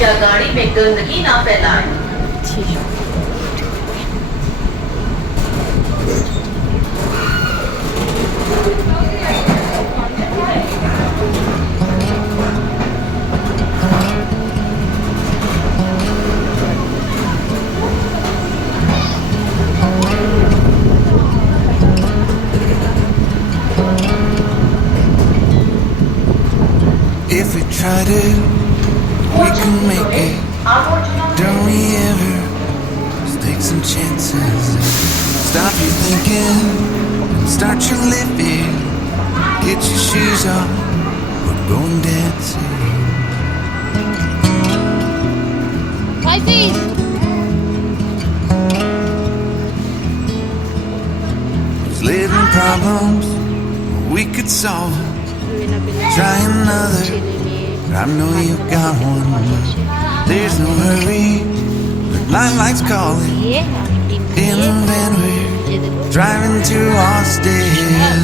कृपया गाड़ी में गंदगी ना फैलाएं। If we try to, we can make it. Don't we ever just take some chances? Stop your thinking and start your living. Get your shoes on, we're going dancing. There's living problems, we could solve them. Try another, I know you got one. There's no hurry, the lifelight's calling. In the van we're driving to Austin.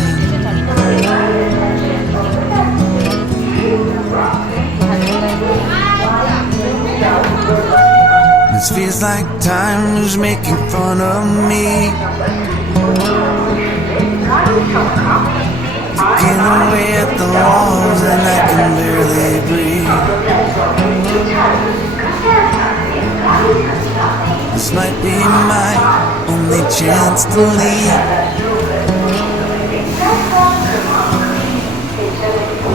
This feels like time is making fun of me. Taking away at the walls and I can barely breathe. This might be my only chance to leave.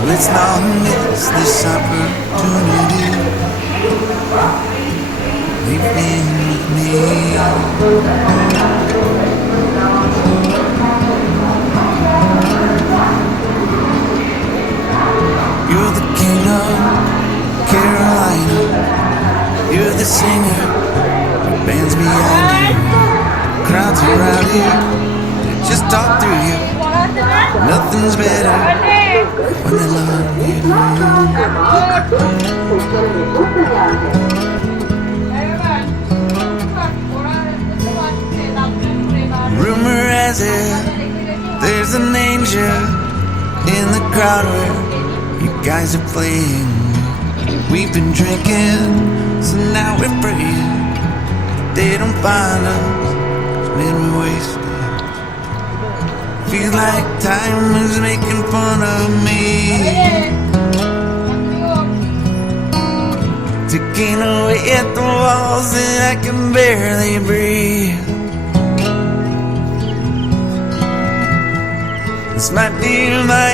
Let's not miss this opportunity. Leave in with me. You're the king of Carolina. You're the singer, the band's behind you. Crowds around you, they just talk through you. Nothing's better when they love you. Rumor has it, there's an angel in the crowd where you guys are playing. We've been drinking, so now we're praying they don't find us, man, we wasted. Feels like time is making fun of me. Taking away at the walls and I can barely breathe. This might be my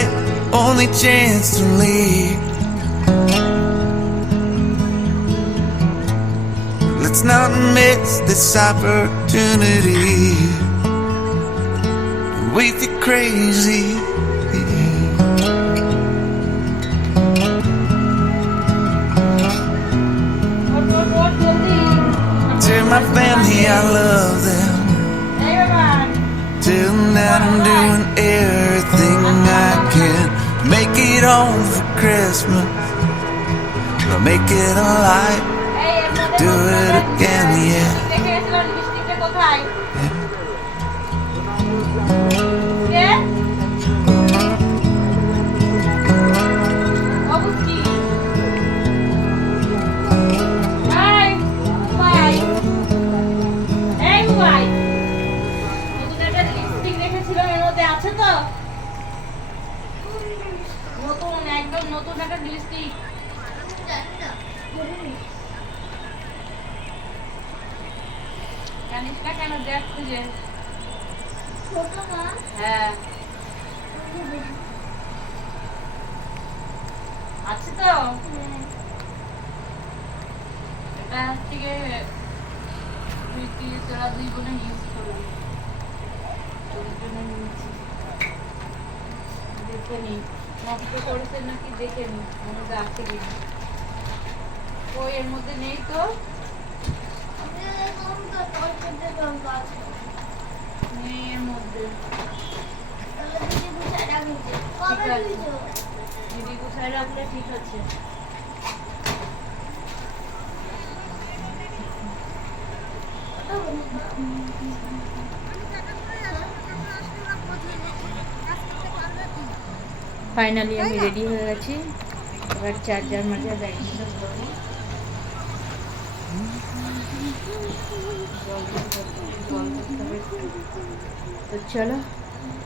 only chance to leave. Let's not miss this opportunity. We think crazy. Tell my family I love them. Tell them that I'm doing everything I can. Make it home for Christmas. I'll make it alive. Do it again, yeah. নতুন একটা lipstick জানিস না কেন দেখ খুঁজে ছোট মা হ্যাঁ আছে তো এটা থেকে তোরা দুই বোনে ইউজ করবি তোর জন্য নিয়েছি দেখে নি নষ্ট করেছে নাকি দেখে নি মধ্যে আছে কিনা ওই এর মধ্যে নেই তো নেই এর মধ্যে দিদি কোথায় রাখলে ঠিক আছে ফাইনালি আমি রেডি হয়ে গেছি এবার চার্জার মাঝে দাঁড়িয়ে তো চলো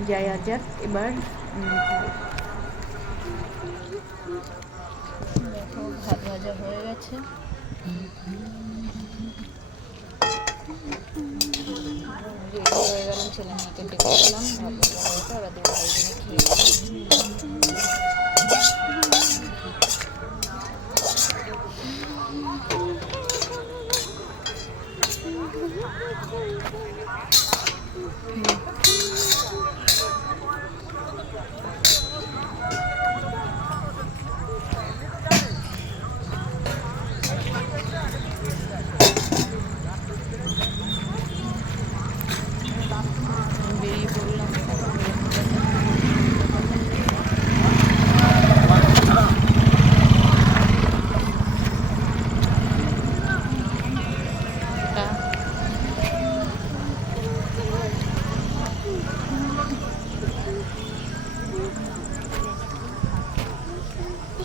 যাই যাক এবার। দেখো ভাত ভাজা হয়ে গেছে। রেডি হয়ে গেলাম, ছেলে মেয়েকে ডেকে দিলাম, ভাত ভাজা হয়েছে, ওরা দুই ভাই বোনে খেয়ে বেরিয়ে পড়লাম।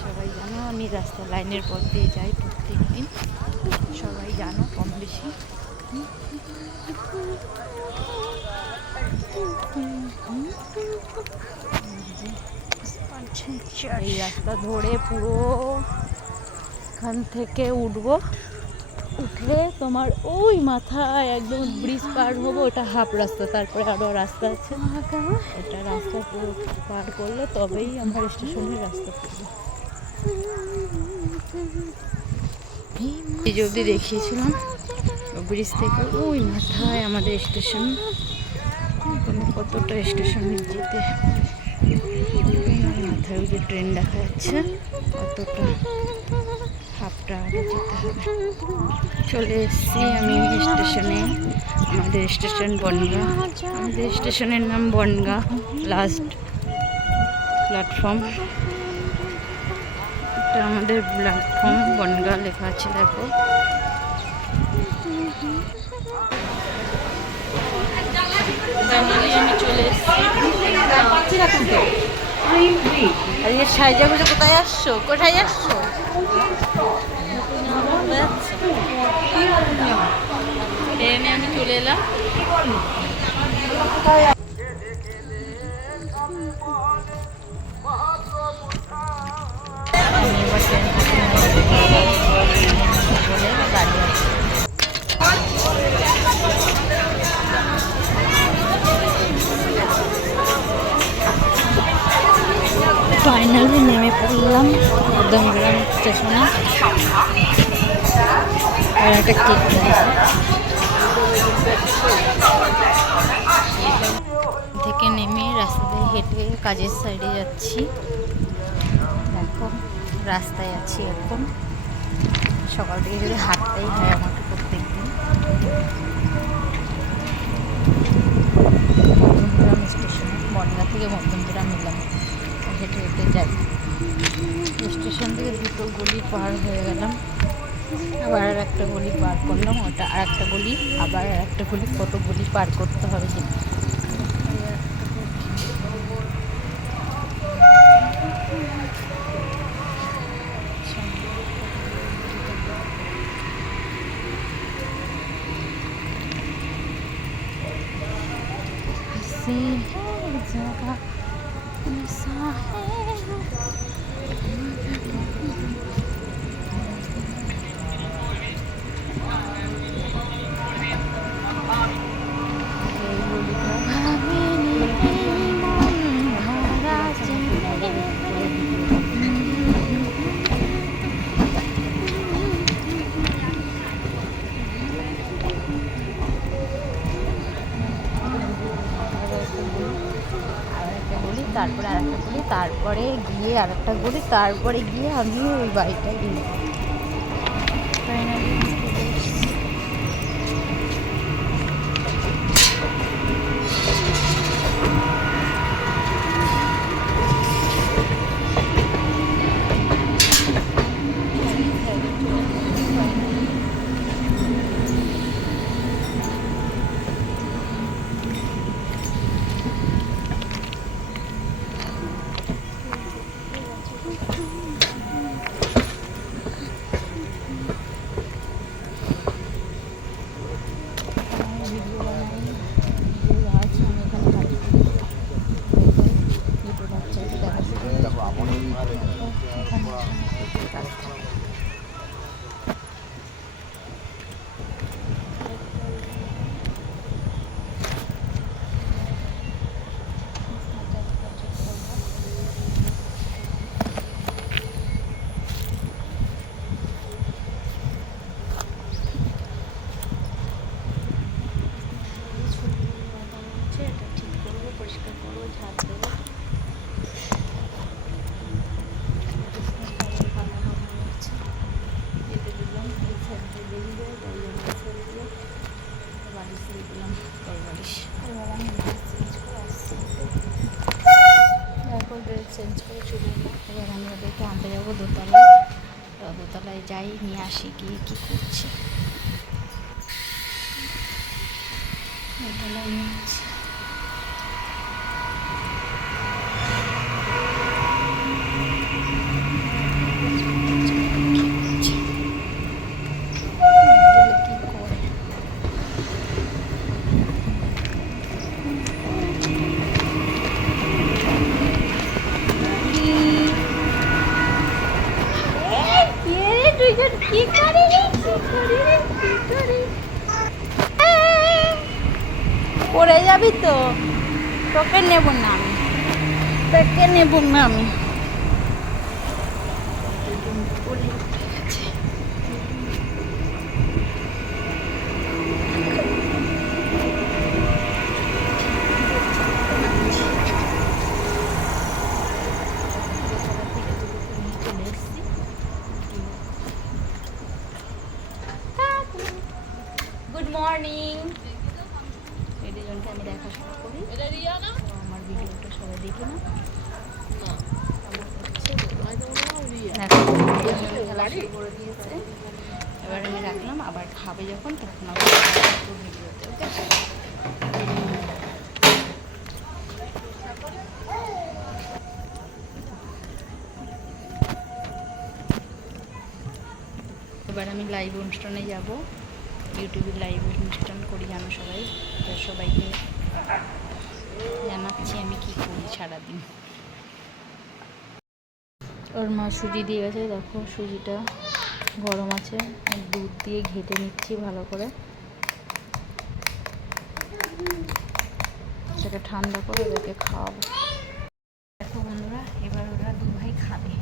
সবাই জানো আমি রাস্তা লাইনের পথ দিয়ে যাই প্রত্যেক দিন, সবাই জানো কম বেশি। এই রাস্তা ধরে পুরো এখান থেকে উঠবো, উঠে তোমার ওই মাথায় একদম ব্রিজ পার হবো, ওটা হাফ রাস্তা, তারপরে আরও রাস্তা আছে, ওটা রাস্তা পুরো পার করলে তবেই আমার স্টেশনের রাস্তা পড়বে। এই যে অবধি দেখিয়েছিলাম, ব্রিজ থেকে ওই মাথায় আমাদের স্টেশন, কতটা স্টেশনে যেতে মাথায় ওই যে ট্রেন দেখা যাচ্ছে, কতটা হাফটা আগে যেতে হবে। চলে এসেছি আমি স্টেশনে, আমাদের স্টেশন বনগাঁ, আমাদের স্টেশনের নাম বনগাঁ, লাস্ট প্ল্যাটফর্ম, এটা আমাদের প্ল্যাটফর্ম বনগাঁ লেখা আছে দেখো। আমি চলে এসেছি। আজকে সাইজা গুজে কোথায় আসছো, কোথায় যাচ্ছো? ট্রেনে আমি চলে এলাম। ফাইনালি নেমে পড়লাম দমগ্রাম স্টেশনে। আর একটা কেক থেকে নেমে রাস্তা দিয়ে হেঁটে কাজের সাইডে যাচ্ছি। দেখো রাস্তায় আছি এখন, সকাল থেকে যদি হাঁটতেই হয় আমাকে প্রত্যেক দিন। মধ্যমগ্রাম স্টেশনে, বনগাঁ থেকে মধ্যমগ্রাম এলাম, হেঁটে হেঁটে যাই। স্টেশন থেকে দুটো গলি পার হয়ে গেলাম, আবার আর একটা গলি পার করলাম, ওটা আর একটা গলি, আবার আর একটা গলি, কত গলি পার করতে হবে যে। তারপরে আর একটা গলি, তারপরে গিয়ে আর একটা গলি, তারপরে গিয়ে আমি ওই বাড়িটায় গেলাম। করবো, ঝাড় দেবো। কেটে দিলাম, এই সাইডটা বেরিয়ে যায়, তাই জন্য এই সাইড দিয়ে বালিশ দিয়ে দিলাম, বালিশ। এবার আমি ড্রেস চেঞ্জ করে আসছি, তারপর ড্রেস চেঞ্জ করে চলে এলাম। এবার আমি ওদেরকে আনতে যাবো দোতলায়। দোতলায় যাই, নিয়ে আসি, গিয়ে কী করছে দোতলায় নিয়ে আসছি। পড়ে যাবি তো, তোকে নেব না আমি, তোকে নেব না আমি। Good morning. এই দুজনকে আমি দেখা শুরু করি, আমার ভিডিওটা সবাই দেখে না। খেলা শুরু করে দিয়েছে, এবার আমি রাখলাম, আবার খাবে যখন তখন আবার ভিডিওতে। ওকে, এবার আমি লাইভ অনুষ্ঠানে যাব। ইউটিউবে লাইভ অনুষ্ঠান করি, জানো সবাই, তো সবাইকে জানাচ্ছি আমি কী করি সারাদিন। ওর মা সুজি দিয়ে গেছে, দেখো সুজিটা গরম আছে, দুধ দিয়ে ঘেটে নিচ্ছি ভালো করে, সেটা ঠান্ডা করে ওদেরকে খাওয়াবো। দেখো বন্ধুরা, এবার ওরা দু ভাই খাবে।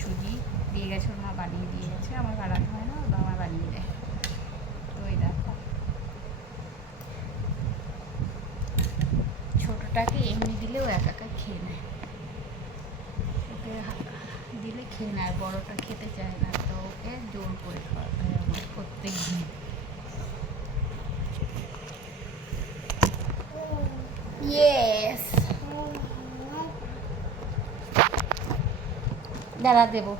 সুজি দিয়ে গেছে, ওর মা বানিয়ে দিয়ে গেছে, আমার বানানো হয় না, ওর বাবা বানিয়ে দেয়। তো এই দেখো, ছোটোটাকে এমনি দিলেও একা একা খেয়ে নেয়, ওকে দিলে খেয়ে নেয়, আর বড়োটা খেতে চায় না, তো ওকে জোর করে খাওয়াতে হয় আমার প্রত্যেক দিন। ইয়েস, দাঁড়া দেবো।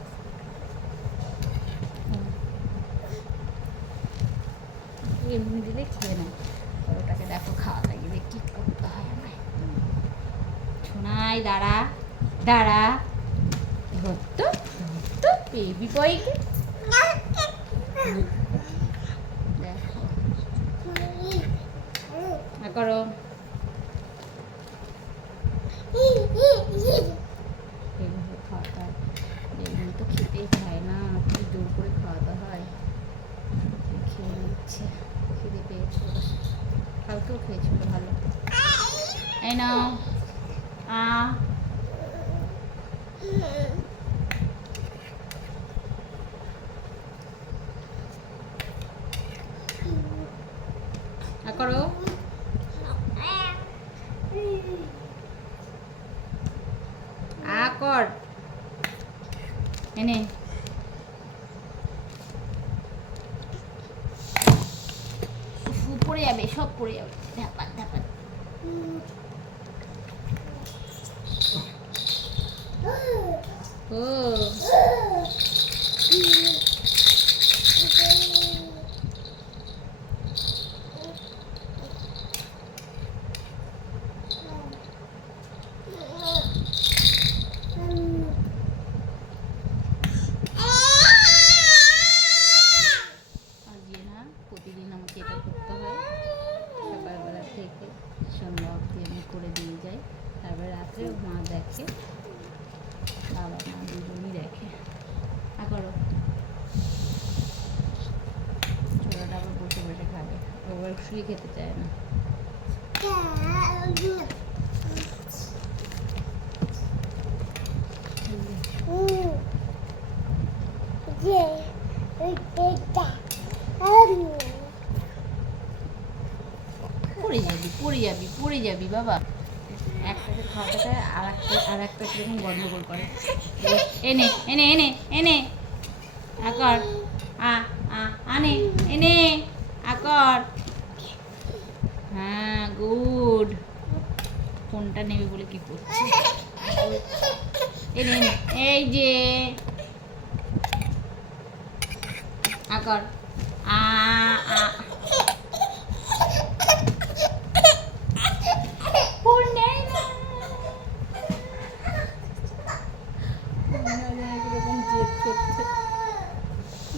এমনি দিলে খেয়ে নেয়, ওটাকে দেখো খাওয়াতে গেলে কী করতে হয় আমায়। শোনাই, দাঁড়া দাঁড়া, ধরতো ধরতো বেবি বয়কে, দেখো করো। এইভাবে খাওয়াতে হয়, এমনি তো খেতেই চায় না, কি জোর করে খাওয়াতে হয়। খেয়ে নিচ্ছে, খিদে পেয়েছিল, কালকেও খেয়েছিল ভালো। এই নাও করো। কর এনে, পড়ে যাবে, সব পড়ে যাবে, ধাপা ধাপা। ও প্রতিদিন আমাকে এটা করতে হয়, সকালবেলা থেকে সন্ধ্যা অবধি আমি করে দিয়ে যাই, তারপরে রাত্রে মা দেখে, বাবা মা দুজনই দেখে। করো, ছোটটা আবার বসে বসে খাবে, আবার শুয়ে খেতে চায় না। পড়ে যাবি পড়ে যাবি পড়ে যাবি বাবা। একটাকে খাওয়াতে চায় আর একটা কিরকম গন্ডগোল করে। এনে এনে এনে এনে আকর আনে এনে আকর। হ্যাঁ গুড। ফোনটা নেবে বলে কি করছে। এনে এনে এই যে আকর ফোন নেই না। কিরকম জেদ করছে,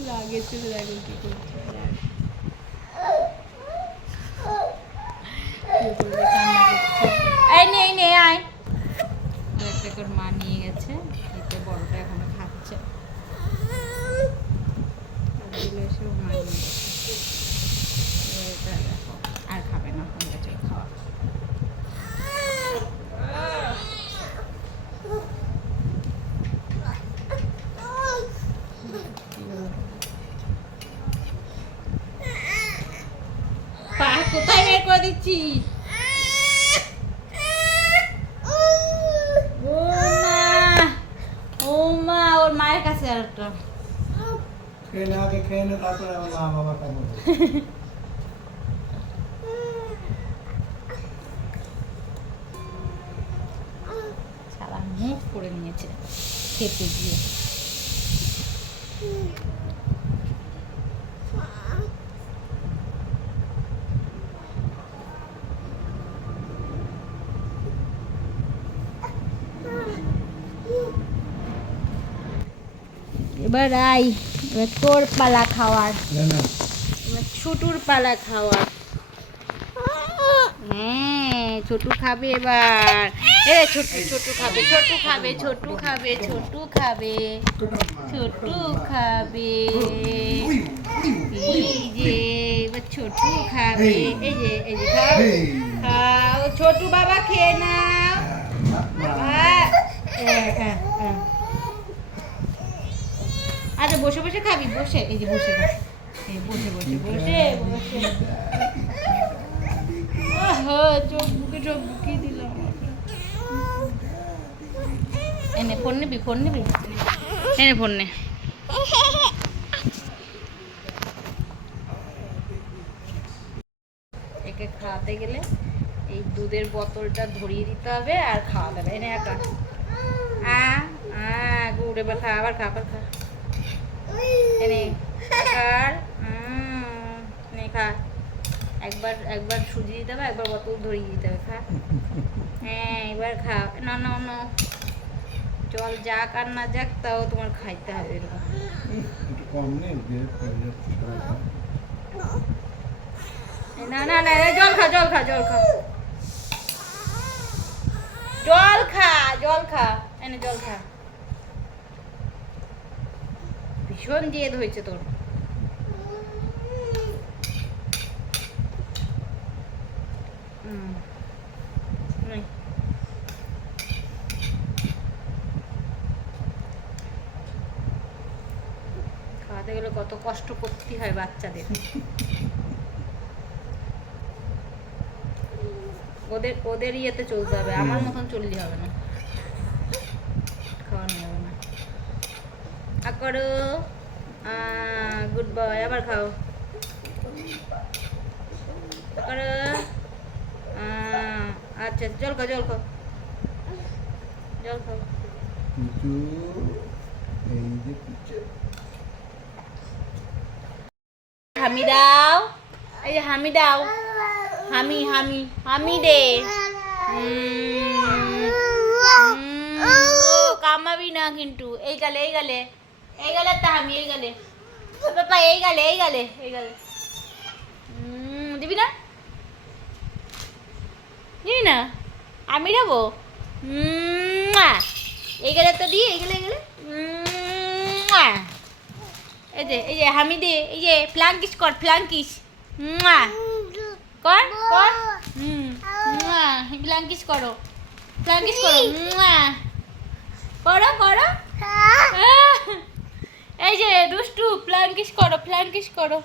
লাগেছে দেখো কি করছে। এই নে এই নে আয়। একটা মা নিয়ে গেছে, এতে বড়টা এখনো খাচ্ছে। এসে মা নিয়ে গেছে, দেখো আর খাবে না, হয়ে গেছে খাওয়া। পা কোথায় বের করে দিচ্ছি? ও মা ওর মায়ের কাছে আর একটা খেয়ে নে তারপরে আমার মা বাবা খাবো। সারা মুখ করে নিয়েছে খেতে গিয়ে। এবার এবার তোর পালা খাওয়ার, এবার ছোটুর পালা খাওয়ার। হ্যাঁ ছোটু খাবে এবার। ছোটু খাবে ছোটু খাবে ছোটু খাবে ছোটু খাবে ছোটু খাবে। এই যে এবার ছোটু খাবে। এই যে খাও খাও ছোটু বাবা খেয়ে নাও। আচ্ছা বসে বসে খাবি, বসে এই যে বসে বসে বসে বসে বসে বসে। চোখ বুকে দিলাম। এনে ফোন নিবি এনে ফোন নে। একে খাওয়াতে গেলে এই দুধের বোতলটা ধরিয়ে দিতে হবে আর খাওয়াতে হবে। এনে একা গুড। এবার খা, আবার খা এনে খা। একবার সুজি দিতে হবে, একবার বোতল ধরিয়ে দিতে হবে। খা। হ্যাঁ এবার খা। না না না জল যাক আর না যাক তাও তোমার খাইতে হবে এরকম। না না না জল খা জল খা জল খা জল খা জল খা। এনে জল খা। ভীষণ জেদ হয়েছে তোর। খাওয়াতে গেলে কত কষ্ট করতে হয় বাচ্চাদের। ওদের ইয়েতে চলতে হবে, আমার মতন চললে হবে না, খাওয়ানো যাবে না। করো গুড বয়। আবার খাও করো। আচ্ছা জল খাও জল খাও জল খাও। হামি দাও, এই যে হামি দাও। হামি হামি হামি দে। কামাবি না কিন্তু। এই গালে এই গালে এই গালে তা হামি এই গালে বাবা এই গালে এই গালে এই গালে। দিবি না দিবি না আমি যাবো। এই গালে তো দিই এই গালে এই গালে। এই যে হামি দে। এই যে ফ্লাঙ্কিস কর ফ্লাঙ্কিস কর কর। ফ্লাঙ্কিস করো ফ্লাঙ্কিস করো করো করো। এই যে দুষ্টু ফ্লাঙ্কিস করো ফ্লাঙ্কিস করো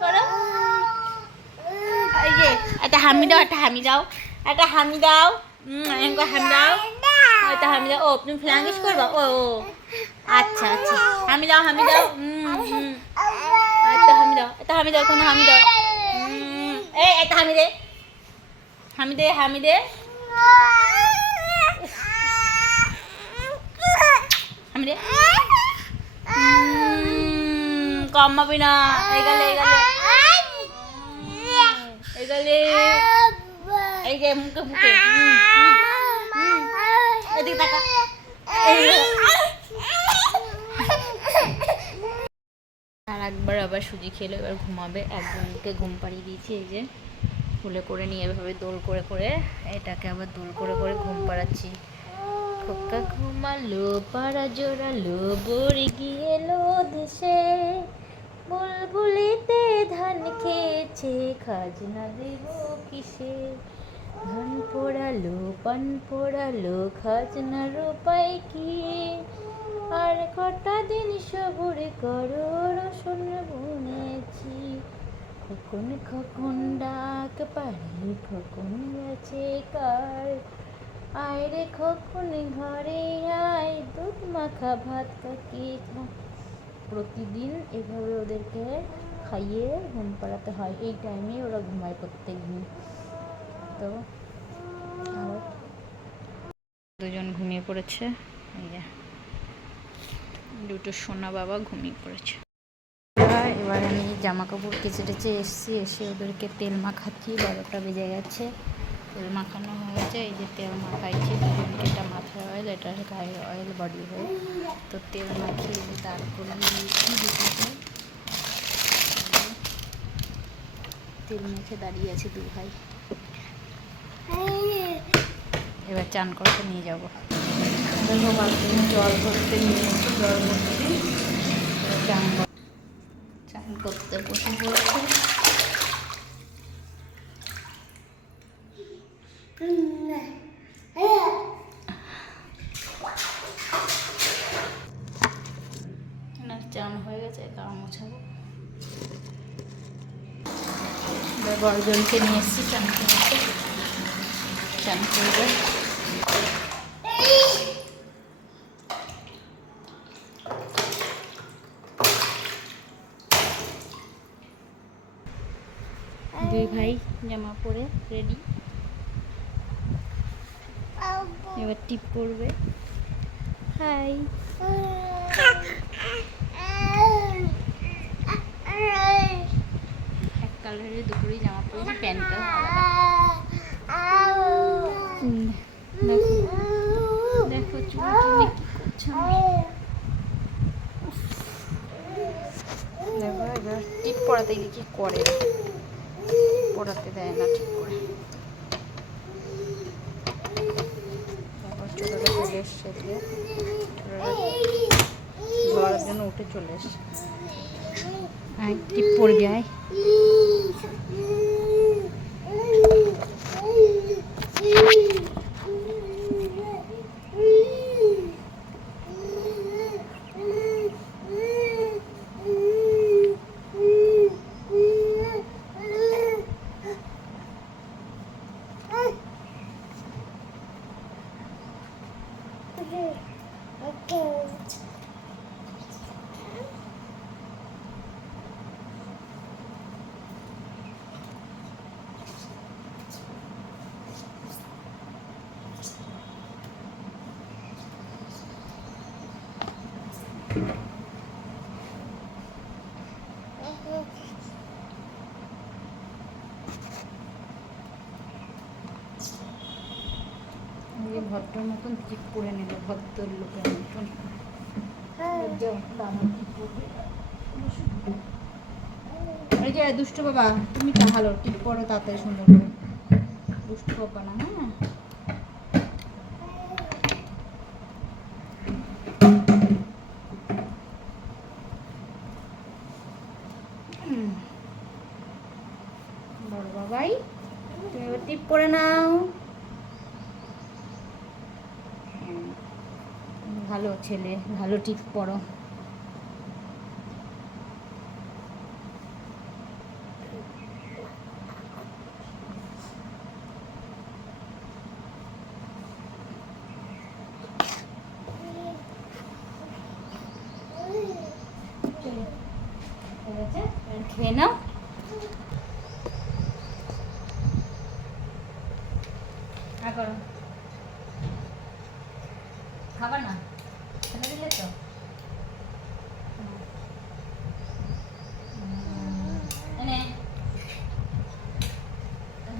করো। এই যে একটা হামি দাও একটা হামি দাও একটা হামি দাও, একবার হামি দাও, ওইটা হামি দাও। ও তুমি ফ্ল্যাঙ্গিশ করবা? ও আচ্ছা আচ্ছা, হামি দাও হামি দাও। একটা হামি দাও, একটা হামি দাও, কোনো হামি দাও। এই একটা হামি দে, হামি দে, হামি দে, হামি দে। কমাবি না, এগালে এগালে এগালে, এই যে মুখে মুখে। এদিকে তাকা। আর একবার আবার সুজি খেলো, এবার ঘুমাবে। একজনকে ঘুম পাড়িয়ে দিয়েছি, এই যে ফুলে করে নিয়ে এভাবে দোল করে করে এটাকে আবার দোল করে করে ঘুম পাড়াচ্ছি। খোকা ঘুমালো, পাড়া জোড়ালো, বড়ি গিয়েলো দেশে, বুলবুলিতে ধান খেয়েছে, খাজনা দেব কিসে, ধান পোড়ালো, পান পোড়ালো, খাজনার উপায় কি, আর কটা দিন সবুর করো, রসুন বুনেছি, খোকন খোকন ডাক পাড়ি, খোকন গেছে কার, আয় রে খোকন ঘরে আয়, দুধ মাখা ভাত কাকিয়ে খা। প্রতিদিন এভাবে ওদেরকে খাইয়ে ঘুম পাড়াতে হয়, এই টাইমে ওরা ঘুমায় প্রত্যেক দিন। তো আবার দুজন ঘুমিয়ে পড়েছে, এই যে দুটো সোনা বাবা ঘুমিয়ে পড়েছে। এবার আমি জামা কাপড় কেচে টেচে এসছি, এসে ওদেরকে তেল মাখাচ্ছি। 12টা বেজে গেছে, তেল মাখানো হয়ে গেছে। এই যে তেল মাখাইছি দুজনকে, এটা মাথায় অয়েল, এটা গায়ে অয়েল, বডি অয়েল। তো তেল মাখিয়ে তারপরে দিয়েছি দুটোকে, তেল মেখে দাঁড়িয়ে আছে দু ভাই। এবার চান করতে নিয়ে যাবো। জল ভরতে নিয়ে এসে জল ভরতে চান করতে বসে পড়েছে। চান হয়ে গেছে, গা মোছাবো। বড়জনকে নিয়ে এসেছি চান করতে, চান করবে। দুই ভাই জামা পরে রেডি, এবার টিপ করবে। হাই, এক কালারের দুপুরে জামা পরেছি, প্যান্টটা দেখো দেখো চুল কি করছে। দেখো এবার টিপ পরাতে গিয়ে কি করে, পড়াতে দেয় না ঠিক করে। তারপর ছোটোটা চলে এসছে, দিয়ে ঘরের জন্য উঠে চলে এসছে। আয় টিপ পড়বি, আয়। ভদ্র মতন টিপ পরে নিল, ভদ্র লোকের মতন। এই যে দুষ্টু বাবা, তুমি ভালো টিপ পরো তাড়াতাড়ি সুন্দর করে, দুষ্টু বাবা না। হ্যাঁ বড় বাবাই, তুমি এবার টিপ পরে নাও। ভালো ছেলে, ভালো টিপ পরো। খেয়ে নাও। আর করো, খাবার না ফেলে দিলে তো। এনে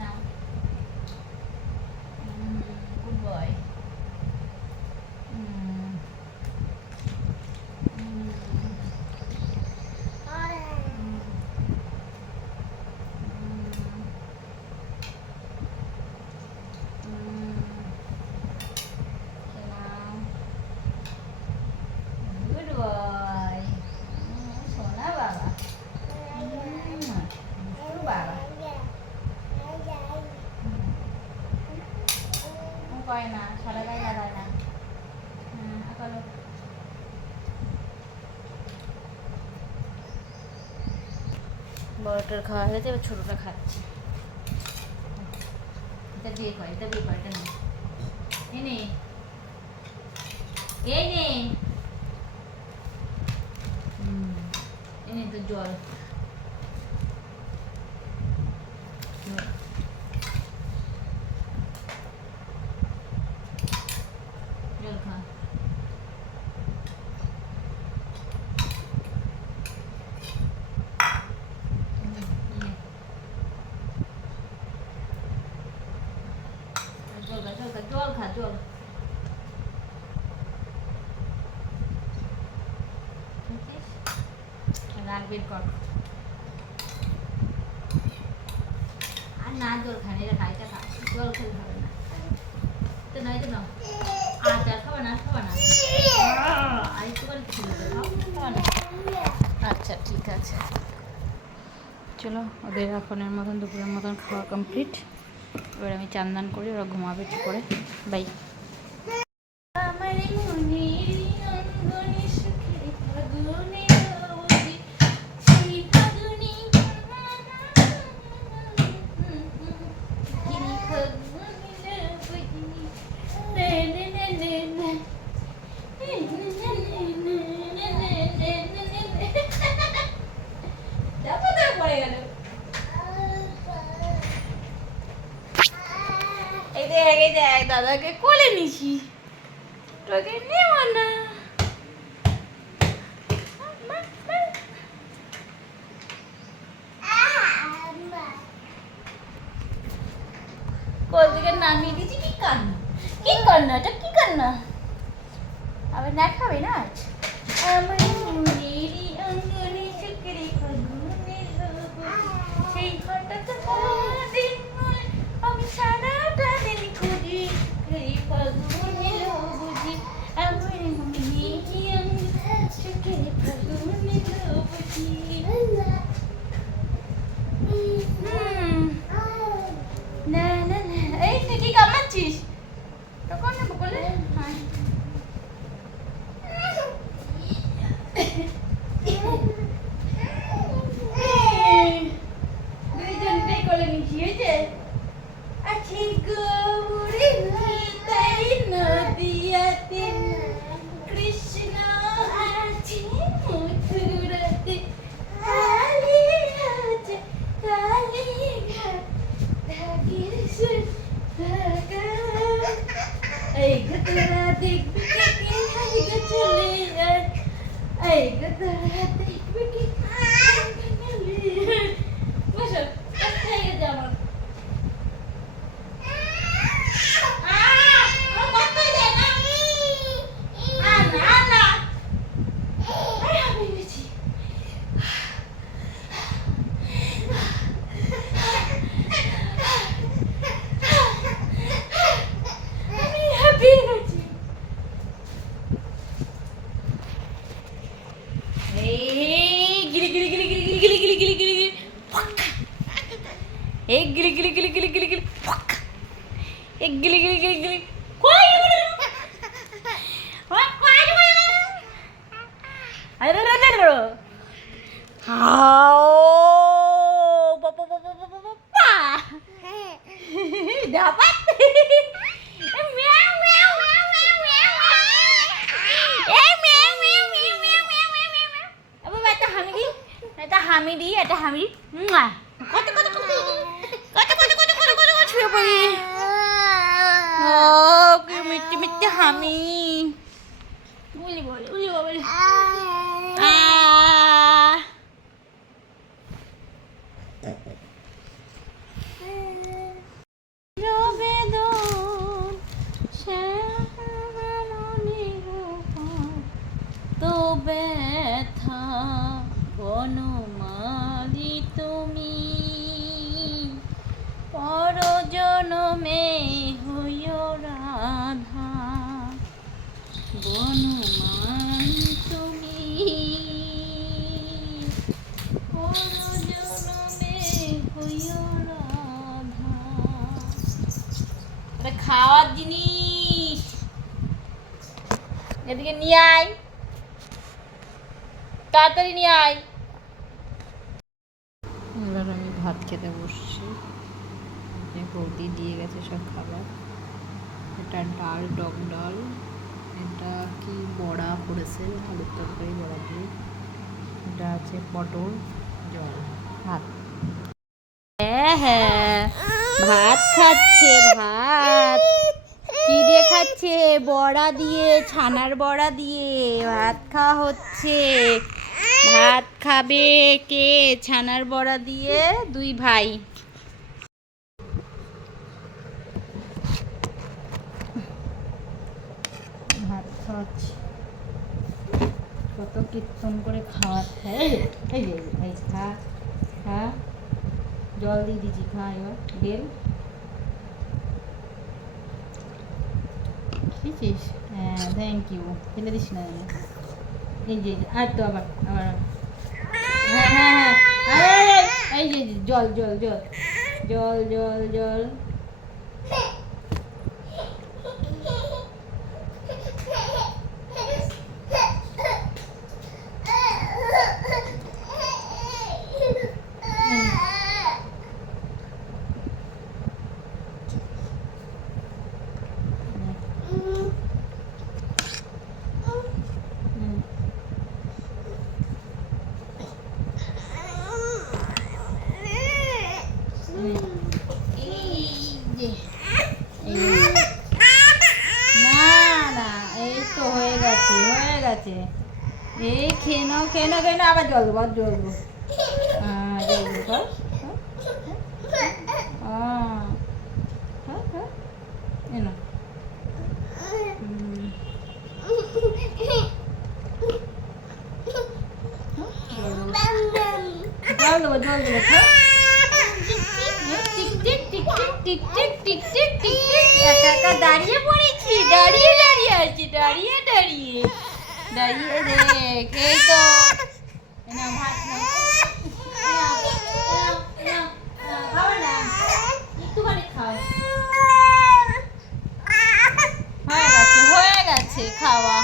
নাও। Good boy. গুড বয়, সোনা বাবা, দুষ্টু বাবা। করে না, সারা গায়ে লাগায় না। আকালো বড়টার খাওয়া হয়েছে, এবার ছোটটা খাচ্ছি। এটা বিয়ে করে, এটা বিয়ে করে, এটা নেই। এনে এনে এনে তো জল। জল খা। জল খা, জল। রাগ বের কর। আর না জল খানি, এটা খাইটা খা, জল খেলে হবে না। তো নয় তো নাও, আচার খাবে না, খাবে না। আর একটু করে খেলে খাবে না। আচ্ছা ঠিক আছে, চলো ওদের এখনের মতন দুপুরের মতন খাওয়া কমপ্লিট। এবার আমি চান করি, ওরা ঘুমাবে ঠিক করে। বাই। আমার মনের অঙ্গনে সুখের ফাগুনে রবি, সেই ফাগুনে কিনি ফাগুনে রবি, নে নে নে নে নে পড়ে গেল। এই দেখ দাদাকে কোলে নিছি, তোকে নেব না। কোল থেকে নামিয়ে দিয়েছি। কি কান্না, কি কান্না, এটা কি কান্না? আবার না খাবে না আজ? আমার মনেরই অঙ্গনে সুখের ফাগুনে রবি, সেই হঠাৎ দিন বলে আমি সারাটা দিন খুঁজি, সেই ফাগুনে বুঝি আমার মনেরই অঙ্গনে সুখের ফাগুনে রবি। না না না, এই তুই কি কামাচ্ছিস? তখন নেবো বলে। হ্যাঁ দুইজনটাই কোলে নিচ্ছি, হয়েছে? আছে গৌরী তাই নদিয়াতে, কৃষ্ণ আছে মথুরাতে, কালী আছে কালীঘাট, ঢাকের সুর ঢাকা। এই গো তোরা দেখবি কে কে, এই গো চলে যায়, এই গো তোরা দেখবি কে কে। বসো, হয়ে গেছে আমার। হামি কত কত কত কত কত কত কত কত কত শুয়ে পড়ি ও কি মিষ্টি মিষ্টি হামি বলি বলি বলি বলি তো ব্যথা বনমালী তুমি পরজনমে হইও রাধা বনমালী তুমি পরজনমে হইও রাধা। এটা খাওয়ার জিনিস, এদিকে নিয়ে আয়, তাড়াতাড়ি নিয়ে আয়। এবার আমি ভাত খেতে বসছি, বৌদি দিয়ে গেছে সব খাবার। এটা ডাল, টক ডাল, এটা কি বড়া করেছে, আলুর তরকারি বড়া দিয়ে, এটা আছে পটল, জল, ভাত। হ্যাঁ হ্যাঁ ভাত খাচ্ছে, ভাত কি দিয়ে খাচ্ছে? বড়া দিয়ে, ছানার বড়া দিয়ে ভাত খাওয়া হচ্ছে। ভাত খাবে কে? ছানার বড়া দিয়ে দুই ভাই। ভাত খাওয়াচ্ছি, কত কীর্তন করে খাওয়াচ্ছে। এই যে এই খা খা, জল দিয়ে দিচ্ছি, খা এবার ডেল খেয়েছিস? হ্যাঁ থ্যাংক ইউ, ফেলে দিস না। এই যে আর তো আবার আবার হ্যাঁ হ্যাঁ হ্যাঁ এই যে জল জল জল জল জল জল এই খেয়ে নাও খেয়ে নাও খেয়ে নাও, আবার জল দেবো, আর জল দেবো, জল দেবো। এনো জল দেবো, জল দেবো, tick tick tick tick tick tick tick tick tick. একা একা দাঁড়িয়ে পড়েছি, দাঁড়িয়ে দাঁড়িয়ে আছি, দাঁড়িয়ে দাঁড়িয়ে দাঁড়িয়ে দেখ। এই তো ভাত খাও না, একটুখানি খাও, হয়ে গেছে খাওয়া।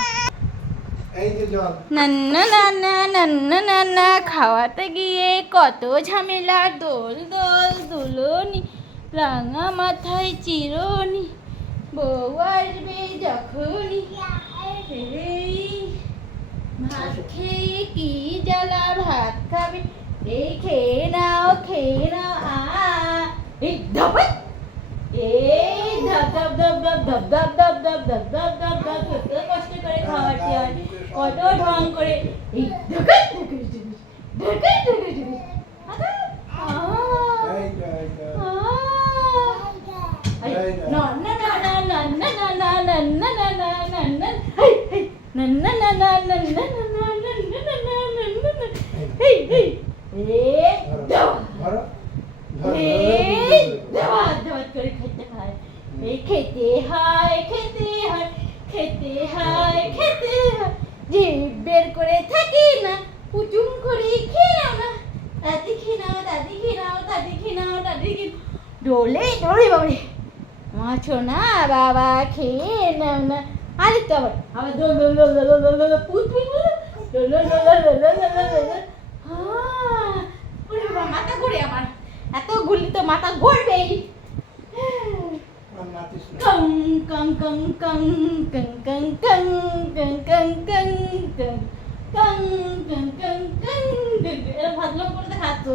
না না না না না না না না, খাওয়াতে গিয়ে কত ঝামেলা, দোল দোল দুলনি, রাঙা মাথায় চিরনি, বউ আসবে যখনই, ভাত খেয়ে কি জ্বালা, ভাত খাবে এই খেয়ে নাও খেয়ে নাও। এই ধপাই, এই ধপ ধপ ধপ ধপ ধপ ধপ ধপ ধপ ধপ ধপ ধপ ধপ, কত কষ্ট করে খাওয়াতে হয়, কত ঢং করে। এই ঢুকাই ঢুকাই ঢুকাই ঢুকাই ঢুকাই না না না না না না না না না না না না না না, hey hey na na na na na na na na na na na na na, hey hey hey dawa hey dawa dawa করে খেতে হয়, এই খেতে হয় খেতে হয় খেতে হয় খেতে হয়, জিভ বের করে থাকি না, পুচুম করে খেয়ে নাও না, দাদি খেয়ে নাও দাদি খেয়ে নাও দাদি খেয়ে নাও দাদি খেয়ে, ডোলে ডোলে বাবারে মাছো না বাবা খেয়ে নাও না। আরে তো আবার আবার দোল দোল দোল দোল দোল দোল পুত পুত দোল দোল দোল দোল দোল দোল দোল। ওরে বাবা মাথা ঘুরে, আমার এত গুলি তো মাথা ঘুরবেই। কং কং কং কং কং কং কং কং কং কং কং কাং কাং কাং কাং এরা ভাদলাম করে খাচ্ছ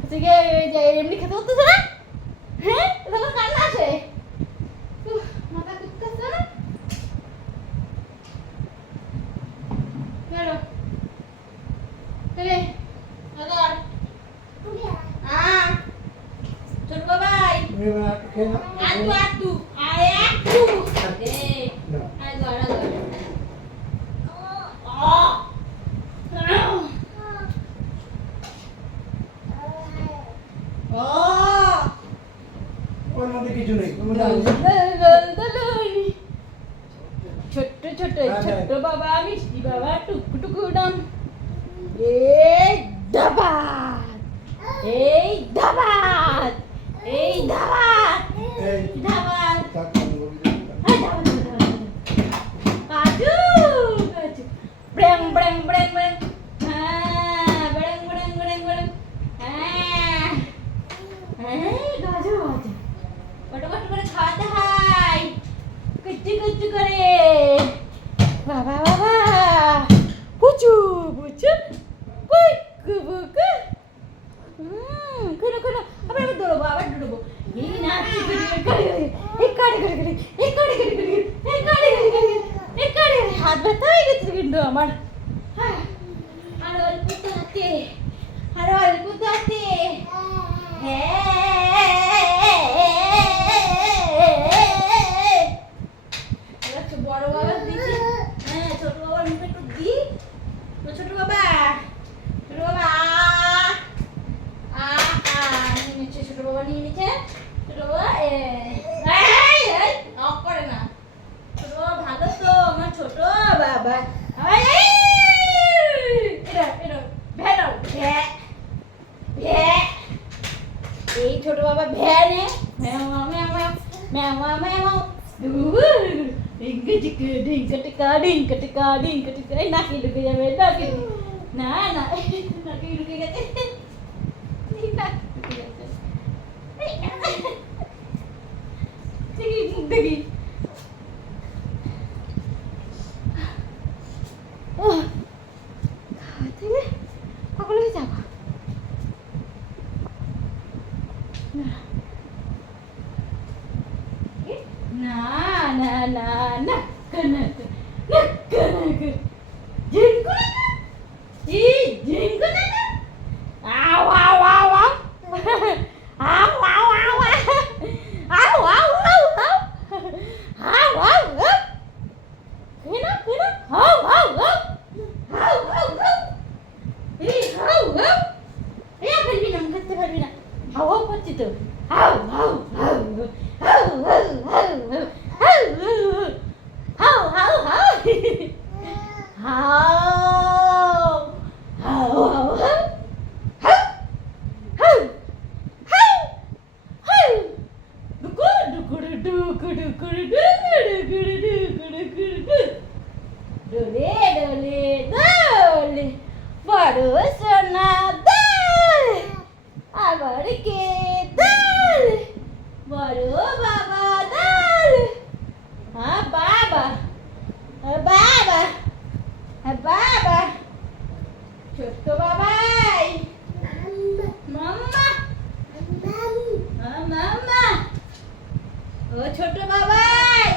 হচ্ছে গিয়ে যে এমনি খেতে হতেছে না হ্যাঁ তখন কান্না আসে উফ, মাথা কুটতেছে না বেরো চলে আবার ছোট বাবাই আটু আরে আটু এই আই গড়া ওর মধ্যে কিছু নেই ছোট্ট ছোট্ট ছোট্ট বাবা মিষ্টি বাবা টুকু টুকু নাম এই দাবাত এই দাবাত এই দাবাত এই দাবাত থাক আমি বলি কাজু কাজু ব্রেং ব্রেং ব্রেং ব্রেং হ্যাঁ ব্রেং ব্রেং ব্রেং ব্রেং হ্যাঁ এই কাজু কাজু কত কত করে খাওয়াতে হয় কুচু কুচু করে বাবা বাবা কুচু কুচু কুকু কুকু কোনো কোনো আবার দৌড়বো আবার দৌড়বো এই নাচি এই কাড়ে করে এই কাড়ে করে এই কাড়ে করে এই কাড়ে হাত ব্যথা হয়ে গেছে কিন্তু আমার আর অল্প তাতে আর অল্প তাতে বড় বাবা দিচ্ছি হ্যাঁ ছোট বাবার মুখে একটু দি ছোট বাবা নিয়ে নিচ্ছে ছোট বাবা নিয়ে নিচ্ছে ছোট বাবা অফ করে না ছোট বাবা ভালো তো আমার ছোট বাবা এই ছোট বাবা ভ্যানে নাকি ঢুকে যাবে নাকি না না নাকি ঢুকে গেছে দেখি সকলে যাবো না না না না না জিঙ্কু না এই জিঙ্কু না আও আও আও আও আও আও আও আও আও আও আও আও আও কেনা কেনা আও আও আও আও আও আও এই আও আও এই ফেলবি না মুখতে পারবি না হাওয়া করছি তো আও আও আও আও আও আও আও আও আও আবার কে দল বড় বাবা দল হ্যাঁ বাবা বাবা বাবা ছোট্ট বাবাই মাম্মা মাম্মা ও ছোট বাবাই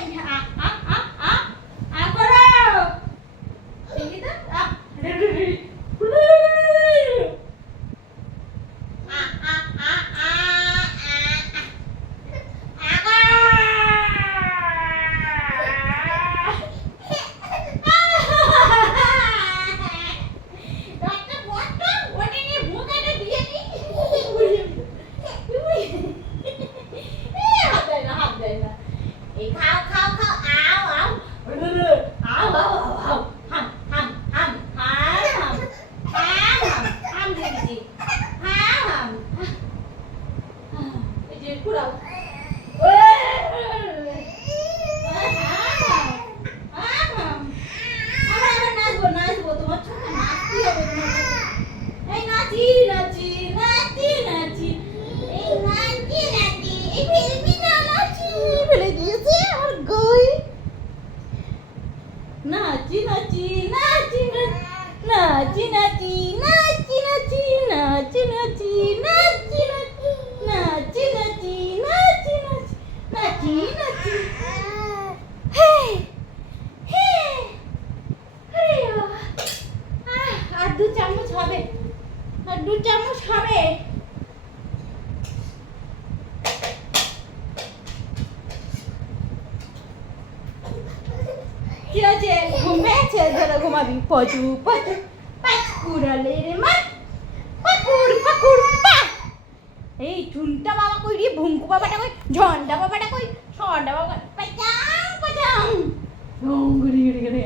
করো দেখি তো ফেলে দিয়েছে আমার গই নাচি নাচি নাচি নাচি নাচি নাচি নাচি নাচি নাচি নাচি নাচি নাচি নাচি হে হে আরে বাবা আর 2 চামচ হবে আর 2 চামচ হবে কি আছে ঘুমেছে ধরে ঘুমাবি পচু পচু পাকুড়ালে রে মা পাকুর পাকুর পা এই ঝুনটা বাবা কই রে ভুঙ্কু বাবাটা কই ঝন্ডা বাবাটা কই সন্ডা বাবা পাচাং পাচাং গঙ্গুরি গড়ি গড়ি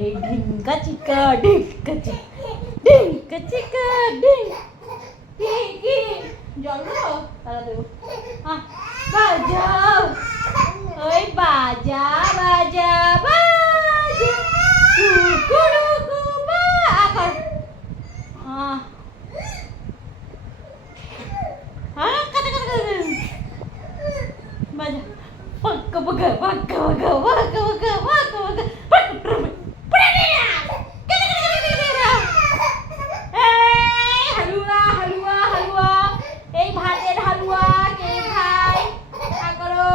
এই ঢিঙ্কা চিকা ঢিঙ্কা চিকা ঢিং কি জল দাও তারা দেবো বাজাও ওই বাজা বাজা বাজা কুকুরুকু বা কর কাটা কাটা বাজা পাক্কা পাক্কা পাক্কা পাক্কা পাক্কা পাক্কা পাক্কা পাক্কা হালুয়া হালুয়া হালুয়া এই ভাতের হালুয়া কে খায় করো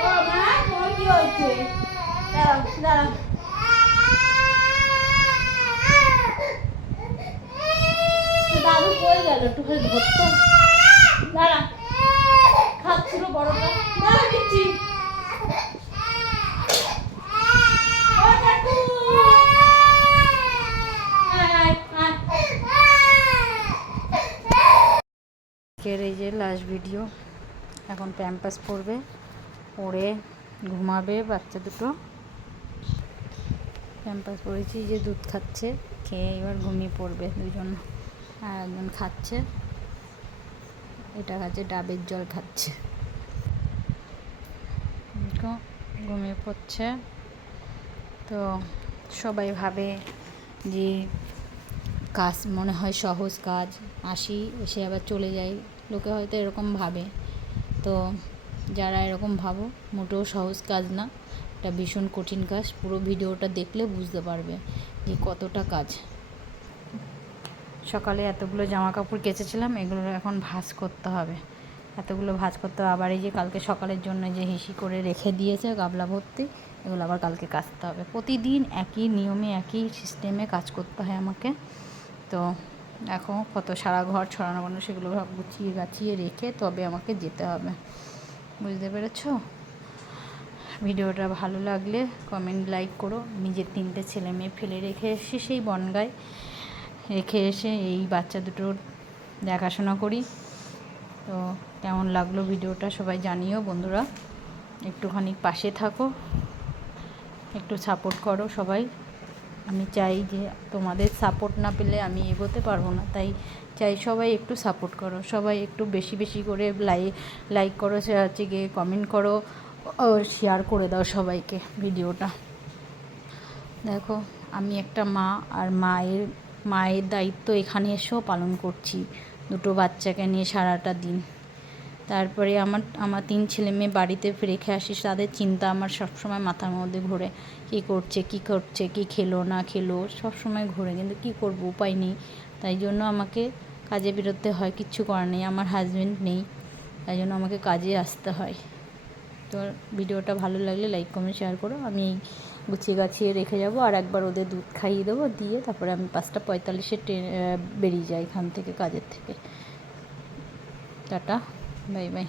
ও মা তোমার কি হচ্ছে দাঁড়াও দাঁড়াও দাদু কই গেল একটু খালি ধরতো দাঁড়া খাচ্ছিল বড়টা দাঁড়া দিচ্ছি এই যে লাস্ট ভিডিও এখন প্যাম্পাস পরবে পরে ঘুমাবে বাচ্চা দুটো প্যাম্পাস পরেছি যে দুধ খাচ্ছে খেয়ে এবার ঘুমিয়ে পড়বে দুজন আর একজন খাচ্ছে এটা খাচ্ছে ডাবের জল খাচ্ছে ঘুমিয়ে পড়ছে তো সবাই ভাবে যে কাজ মনে হয় সহজ কাজ আসি এসে আবার চলে যাই লোকে হয়তো এরকম ভাবে তো যারা এরকম ভাবো মোটেও সহজ কাজ না এটা ভীষণ কঠিন কাজ পুরো ভিডিওটা দেখলে বুঝতে পারবে যে কতটা কাজ সকালে এতগুলো জামা কাপড় কেচেছিলাম এগুলো এখন ভাঁজ করতে হবে এতগুলো ভাঁজ করতে হবে আবার এই যে কালকে সকালের জন্য যে হিসি করে রেখে দিয়েছে গাবলা ভর্তি এগুলো আবার কালকে কাচতে হবে প্রতিদিন একই নিয়মে একই সিস্টেমে কাজ করতে হয় আমাকে তো এখন কত সারা ঘর ছড়ানো বানো সেগুলো গুছিয়ে গাছিয়ে রেখে তবে আমাকে যেতে হবে বুঝতে পেরেছো ভিডিওটা ভালো লাগলে কমেন্ট লাইক করো নিজের 3টে ছেলে মেয়ে ফেলে রেখে এসে সেই বনগায় রেখে এসে এই বাচ্চা দুটোর দেখাশোনা করি তো কেমন লাগলো ভিডিওটা সবাই জানিও বন্ধুরা একটুখানি পাশে থাকো একটু সাপোর্ট করো সবাই আমি চাই যে তোমাদের সাপোর্ট না পেলে আমি এগোতে পারবো না তাই চাই সবাই একটু সাপোর্ট করো সবাই একটু বেশি বেশি করে লাইক করো হচ্ছে গিয়ে কমেন্ট করো শেয়ার করে দাও সবাইকে ভিডিওটা দেখো আমি একটা মা আর মায়ের দায়িত্ব এখানে এসেও পালন করছি দুটো বাচ্চাকে নিয়ে সারাটা দিন তারপরে আমার 3 ছেলে মেয়ে বাড়িতে রেখে আসি তাদের চিন্তা আমার সবসময় মাথার মধ্যে ঘোরে কী করছে কী খেলো না খেলো সবসময় ঘোরে কিন্তু কী করবো উপায় নেই তাই জন্য আমাকে কাজে বেরোতে হয় কিচ্ছু করার নেই আমার হাজব্যান্ড নেই তাই জন্য আমাকে কাজে আসতে হয় তো ভিডিওটা ভালো লাগলে লাইক কমেন্ট শেয়ার করো আমি গুছিয়ে গাছিয়ে রেখে যাব আর একবার ওদের দুধ খাইয়ে দেবো দিয়ে তারপরে আমি 5:45 ট্রেন বেরিয়ে যাই এখান থেকে কাজের থেকে টাটা বাই বাই